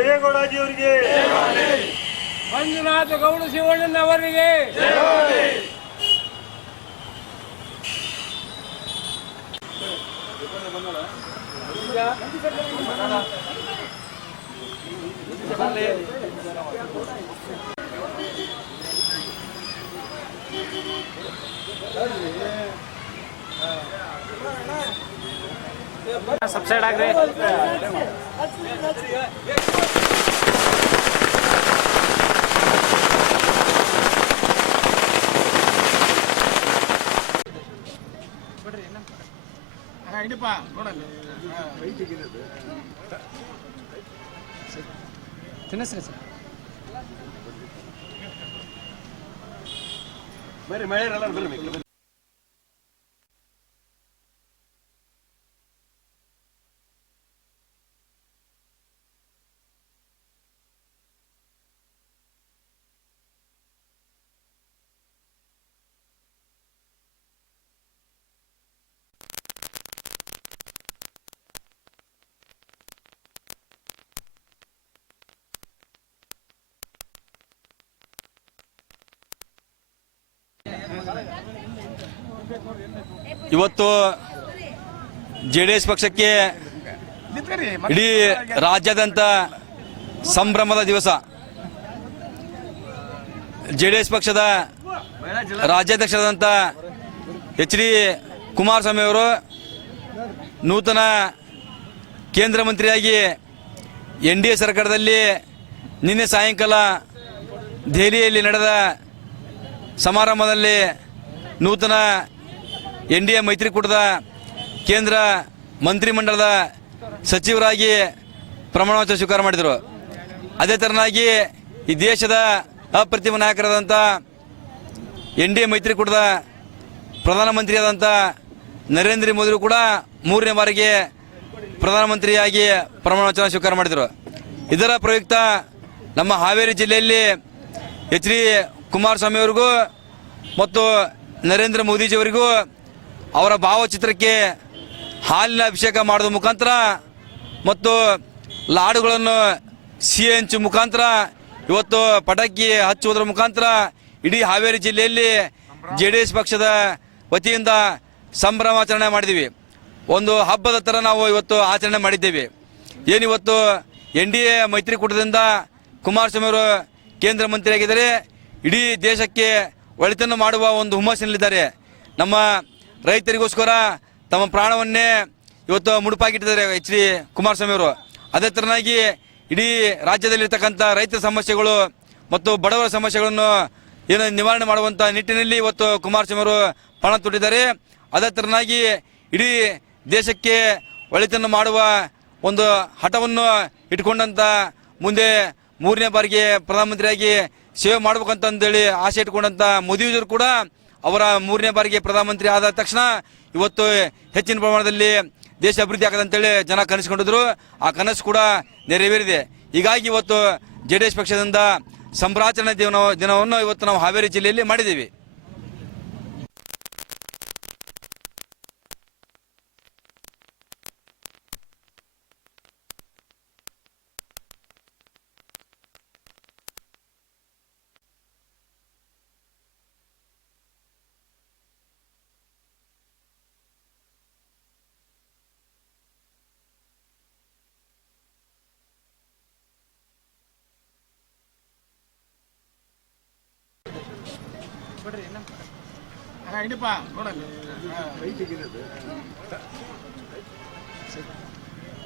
ದೇವೇಗೌಡಜಿ ಅವರಿಗೆ. ಮಂಜುನಾಥ ಗೌಡ ಶಿವಣ್ಣನವರಿಗೆ. ಸಬ್ಸೈಡ್ ಆಗ್ರಿ. ತಿನ್ನಿಸ್ರಿ ಸರ್ ಬರ್ರಿ ಮಹಿಳೆಯರೆಲ್ಲ ಬರ್ರಿ ಇವತ್ತು ಜೆ ಡಿ ಎಸ್ ಪಕ್ಷಕ್ಕೆ ಇಡೀ ರಾಜ್ಯಾದ್ಯಂತ ಸಂಭ್ರಮದ ದಿವಸ. ಜೆ ಡಿ ಎಸ್ ಪಕ್ಷದ ರಾಜ್ಯಾಧ್ಯಕ್ಷರಾದಂಥ ಎಚ್ ಡಿ ಕುಮಾರಸ್ವಾಮಿ ಅವರು ನೂತನ ಕೇಂದ್ರ ಮಂತ್ರಿಯಾಗಿ ಎನ್ ಡಿ ಎ ಸರ್ಕಾರದಲ್ಲಿ ನಿನ್ನೆ ಸಾಯಂಕಾಲ ದೆಹಲಿಯಲ್ಲಿ ನಡೆದ ಸಮಾರಂಭದಲ್ಲಿ ನೂತನ ಎನ್ ಡಿ ಎ ಮೈತ್ರಿಕೂಟದ ಕೇಂದ್ರ ಮಂತ್ರಿಮಂಡಲದ ಸಚಿವರಾಗಿ ಪ್ರಮಾಣವಚನ ಸ್ವೀಕಾರ ಮಾಡಿದರು. ಅದೇ ಥರನಾಗಿ ಈ ದೇಶದ ಅಪ್ರತಿಮ ನಾಯಕರಾದಂಥ ಎನ್ ಡಿ ಎ ಮೈತ್ರಿಕೂಟದ ಪ್ರಧಾನಮಂತ್ರಿಯಾದಂಥ ನರೇಂದ್ರ ಮೋದಿ ಕೂಡ ಮೂರನೇ ಬಾರಿಗೆ ಪ್ರಧಾನಮಂತ್ರಿಯಾಗಿ ಪ್ರಮಾಣವಚನ ಸ್ವೀಕಾರ ಮಾಡಿದರು. ಇದರ ಪ್ರಯುಕ್ತ ನಮ್ಮ ಹಾವೇರಿ ಜಿಲ್ಲೆಯಲ್ಲಿ ಎಚ್ ಡಿ ಕುಮಾರಸ್ವಾಮಿ ಅವರಿಗೂ ಮತ್ತು ನರೇಂದ್ರ ಮೋದಿಜಿಯವರಿಗೂ ಅವರ ಭಾವಚಿತ್ರಕ್ಕೆ ಹಾಲಿನ ಅಭಿಷೇಕ ಮಾಡುವ ಮುಖಾಂತರ ಮತ್ತು ಲಾಡುಗಳನ್ನು ಸಿ ಹಂಚು ಮುಖಾಂತರ, ಇವತ್ತು ಪಟಾಕಿ ಹಚ್ಚುವುದರ ಮುಖಾಂತರ ಇಡೀ ಹಾವೇರಿ ಜಿಲ್ಲೆಯಲ್ಲಿ ಜೆ ಡಿ ಎಸ್ ಪಕ್ಷದ ವತಿಯಿಂದ ಸಂಭ್ರಮಾಚರಣೆ ಮಾಡಿದ್ದೀವಿ. ಒಂದು ಹಬ್ಬದ ಥರ ನಾವು ಇವತ್ತು ಆಚರಣೆ ಮಾಡಿದ್ದೇವೆ. ಏನಿವತ್ತು ಎನ್ ಡಿ ಎ ಮೈತ್ರಿಕೂಟದಿಂದ ಕುಮಾರಸ್ವಾಮಿ ಅವರು ಕೇಂದ್ರ ಮಂತ್ರಿಯಾಗಿದ್ದಾರೆ. ಇಡೀ ದೇಶಕ್ಕೆ ಒಳಿತನ್ನು ಮಾಡುವ ಒಂದು ಹುಮ್ಮಸ್ಸಿನಲ್ಲಿದ್ದಾರೆ. ನಮ್ಮ ರೈತರಿಗೋಸ್ಕರ ತಮ್ಮ ಪ್ರಾಣವನ್ನೇ ಇವತ್ತು ಮುಡುಪಾಗಿಟ್ಟಿದ್ದಾರೆ ಎಚ್ ಡಿ ಕುಮಾರಸ್ವಾಮಿ ಅವರು. ಅದೇ ಥರನಾಗಿ ಇಡೀ ರಾಜ್ಯದಲ್ಲಿರ್ತಕ್ಕಂಥ ರೈತರ ಸಮಸ್ಯೆಗಳು ಮತ್ತು ಬಡವರ ಸಮಸ್ಯೆಗಳನ್ನು ಏನು ನಿವಾರಣೆ ಮಾಡುವಂಥ ನಿಟ್ಟಿನಲ್ಲಿ ಇವತ್ತು ಕುಮಾರಸ್ವಾಮಿ ಅವರು ಪಣ ತೊಟ್ಟಿದ್ದಾರೆ. ಅದೇ ಥರನಾಗಿ ಇಡೀ ದೇಶಕ್ಕೆ ಒಳಿತನ್ನು ಮಾಡುವ ಒಂದು ಹಠವನ್ನು ಇಟ್ಕೊಂಡಂಥ ಮುಂದೆ ಮೂರನೇ ಬಾರಿಗೆ ಪ್ರಧಾನಮಂತ್ರಿಯಾಗಿ ಸೇವೆ ಮಾಡ್ಬೇಕಂತಂದೇಳಿ ಆಸೆ ಇಟ್ಕೊಂಡಂತ ಮೋದಿಯವರು ಕೂಡ ಅವರ ಮೂರನೇ ಬಾರಿಗೆ ಪ್ರಧಾನಮಂತ್ರಿ ಆದ ತಕ್ಷಣ ಇವತ್ತು ಹೆಚ್ಚಿನ ಪ್ರಮಾಣದಲ್ಲಿ ದೇಶ ಅಭಿವೃದ್ಧಿ ಆಗದಂತೇಳಿ ಜನ ಕನಸ್ಕೊಂಡಿದ್ರು. ಆ ಕನಸು ಕೂಡ ನೆರವೇರಿದೆ. ಹೀಗಾಗಿ ಇವತ್ತು ಜೆ ಪಕ್ಷದಿಂದ ಸಂಭ್ರಾಚರಣೆ ದಿನ ದಿನವನ್ನು ಇವತ್ತು ನಾವು ಹಾವೇರಿ ಜಿಲ್ಲೆಯಲ್ಲಿ ಮಾಡಿದ್ದೀವಿ.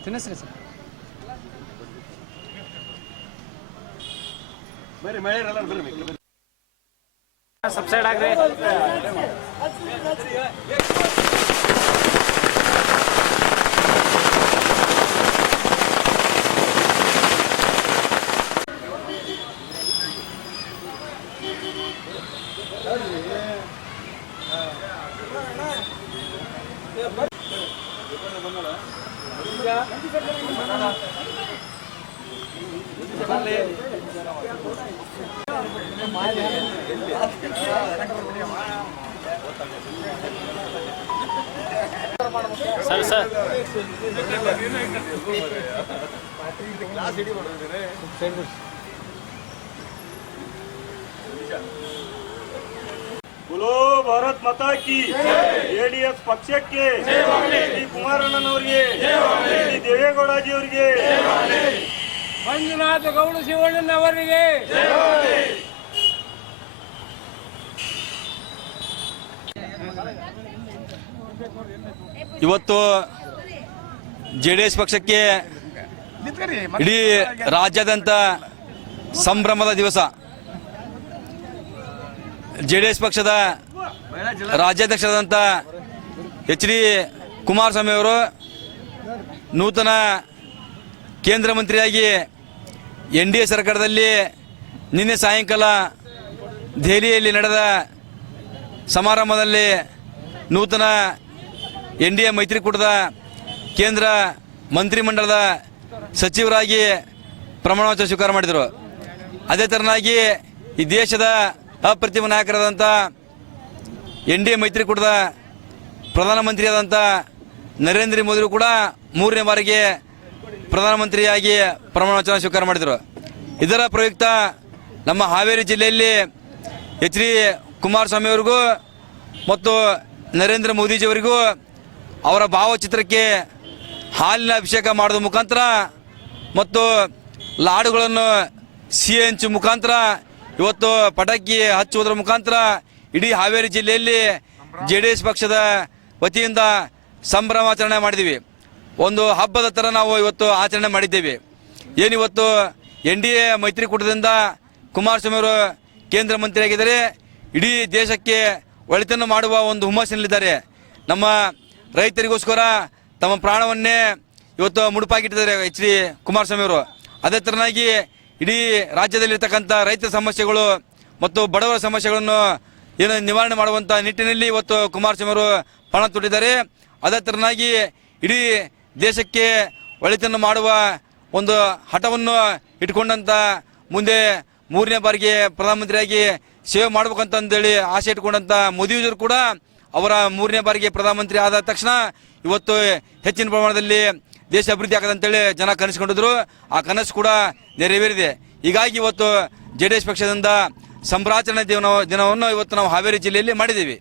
ತಿನ್ನಿಸ್ರಿ ಸರ್ ಬರ್ರಿ ಮಹಿಳೆಯರೆಲ್ಲ ಬರ್ರಿ ಸಬ್ಸೈಡ್ ಆಗ್ರಿ சார் சார். கிளாஸ் ரெடி பண்ணுறது बोलो ಭಾರತ್ ಮತ ಕಿ ಜೆಡಿಎಸ್ ಪಕ್ಷಕ್ಕೆ ಡಿ ಕುಮಾರಣ್ಣನವರಿಗೆ ಡಿ ದೇವೇಗೌಡಾಜಿ ಅವರಿಗೆ ಮಂಜುನಾಥ ಗೌಡ ಶಿವಣ್ಣನವರಿಗೆ ಇವತ್ತು ಜೆ ಡಿ ಎಸ್ ಪಕ್ಷಕ್ಕೆ ಇಡೀ ರಾಜ್ಯಾದ್ಯಂತ ಸಂಭ್ರಮದ ದಿವಸ. ಜೆ ಎಸ್ ಪಕ್ಷದ ರಾಜ್ಯಾಧ್ಯಕ್ಷರಾದಂಥ ಎಚ್ ಡಿ ಕುಮಾರಸ್ವಾಮಿ ಅವರು ನೂತನ ಕೇಂದ್ರ ಮಂತ್ರಿಯಾಗಿ ಎನ್ ಡಿ ಎ ಸರ್ಕಾರದಲ್ಲಿ ನಿನ್ನೆ ಸಾಯಂಕಾಲ ದೆಹಲಿಯಲ್ಲಿ ನಡೆದ ಸಮಾರಂಭದಲ್ಲಿ ನೂತನ ಎನ್ ಡಿ ಎ ಮೈತ್ರಿಕೂಟದ ಕೇಂದ್ರ ಮಂತ್ರಿಮಂಡಲದ ಸಚಿವರಾಗಿ ಪ್ರಮಾಣವಚನ ಸ್ವೀಕಾರ ಮಾಡಿದರು. ಅದೇ ಥರನಾಗಿ ಈ ದೇಶದ ಅಪ್ರತಿಮ ನಾಯಕರಾದಂಥ ಎನ್ ಡಿ ಎ ಮೈತ್ರಿಕೂಟದ ಪ್ರಧಾನಮಂತ್ರಿಯಾದಂಥ ನರೇಂದ್ರ ಮೋದಿ ಕೂಡ ಮೂರನೇ ಬಾರಿಗೆ ಪ್ರಧಾನಮಂತ್ರಿಯಾಗಿ ಪ್ರಮಾಣವಚನ ಸ್ವೀಕಾರ ಮಾಡಿದರು. ಇದರ ಪ್ರಯುಕ್ತ ನಮ್ಮ ಹಾವೇರಿ ಜಿಲ್ಲೆಯಲ್ಲಿ ಎಚ್ ಡಿ ಕುಮಾರಸ್ವಾಮಿ ಅವರಿಗೂ ಮತ್ತು ನರೇಂದ್ರ ಮೋದಿಜಿಯವರಿಗೂ ಅವರ ಭಾವಚಿತ್ರಕ್ಕೆ ಹಾಲಿನ ಅಭಿಷೇಕ ಮಾಡೋದ್ರ ಮುಖಾಂತರ ಮತ್ತು ಲಾಡುಗಳನ್ನು ಸಿಹಿ ಹಂಚು ಮುಖಾಂತರ ಇವತ್ತು ಪಟಾಕಿ ಹಚ್ಚುವುದರ ಮುಖಾಂತರ ಇಡೀ ಹಾವೇರಿ ಜಿಲ್ಲೆಯಲ್ಲಿ ಜೆ ಡಿ ಎಸ್ ಪಕ್ಷದ ವತಿಯಿಂದ ಸಂಭ್ರಮಾಚರಣೆ ಮಾಡಿದ್ದೀವಿ. ಒಂದು ಹಬ್ಬದ ಥರ ನಾವು ಇವತ್ತು ಆಚರಣೆ ಮಾಡಿದ್ದೇವೆ. ಏನಿವತ್ತು ಎನ್ ಡಿ ಎ ಮೈತ್ರಿಕೂಟದಿಂದ ಕುಮಾರಸ್ವಾಮಿ ಅವರು ಕೇಂದ್ರ ಮಂತ್ರಿಯಾಗಿದ್ದಾರೆ. ಇಡೀ ದೇಶಕ್ಕೆ ಒಳಿತನ್ನು ಮಾಡುವ ಒಂದು ಹುಮ್ಮಸ್ಸಿನಲ್ಲಿದ್ದಾರೆ. ನಮ್ಮ ರೈತರಿಗೋಸ್ಕರ ತಮ್ಮ ಪ್ರಾಣವನ್ನೇ ಇವತ್ತು ಮುಡುಪಾಗಿಟ್ಟಿದ್ದಾರೆ ಎಚ್ ಡಿ ಕುಮಾರಸ್ವಾಮಿ ಅವರು. ಅದೇ ಥರನಾಗಿ ಇಡೀ ರಾಜ್ಯದಲ್ಲಿರ್ತಕ್ಕಂಥ ರೈತ ಸಮಸ್ಯೆಗಳು ಮತ್ತು ಬಡವರ ಸಮಸ್ಯೆಗಳನ್ನು ಏನು ನಿವಾರಣೆ ಮಾಡುವಂಥ ನಿಟ್ಟಿನಲ್ಲಿ ಇವತ್ತು ಕುಮಾರಸ್ವಾಮಿ ಅವರು ಪಣ ತೊಟ್ಟಿದ್ದಾರೆ. ಅದೇ ತರನಾಗಿ ಇಡೀ ದೇಶಕ್ಕೆ ಒಳಿತನ್ನು ಮಾಡುವ ಒಂದು ಹಠವನ್ನು ಇಟ್ಕೊಂಡಂತ ಮುಂದೆ ಮೂರನೇ ಬಾರಿಗೆ ಪ್ರಧಾನಮಂತ್ರಿಯಾಗಿ ಸೇವೆ ಮಾಡ್ಬೇಕಂತಂದೇಳಿ ಆಸೆ ಇಟ್ಕೊಂಡಂತ ಮೋದಿಯವರು ಕೂಡ ಅವರ ಮೂರನೇ ಬಾರಿಗೆ ಪ್ರಧಾನಮಂತ್ರಿ ಆದ ತಕ್ಷಣ ಇವತ್ತು ಹೆಚ್ಚಿನ ಪ್ರಮಾಣದಲ್ಲಿ ದೇಶ ಅಭಿವೃದ್ಧಿ ಆಗದೆ ಅಂತೇಳಿ ಜನ ಕನಸ್ಕೊಂಡಿದ್ರು. ಆ ಕನಸು ಕೂಡ ನೆರವೇರಿದೆ. ಹೀಗಾಗಿ ಇವತ್ತು ಜೆ ಡಿ ಎಸ್ ಪಕ್ಷದಿಂದ ಸಂಭ್ರಾಚರಣೆ ದಿನ ದಿನವನ್ನು ಇವತ್ತು ನಾವು ಹಾವೇರಿ ಜಿಲ್ಲೆಯಲ್ಲಿ ಮಾಡಿದ್ದೀವಿ.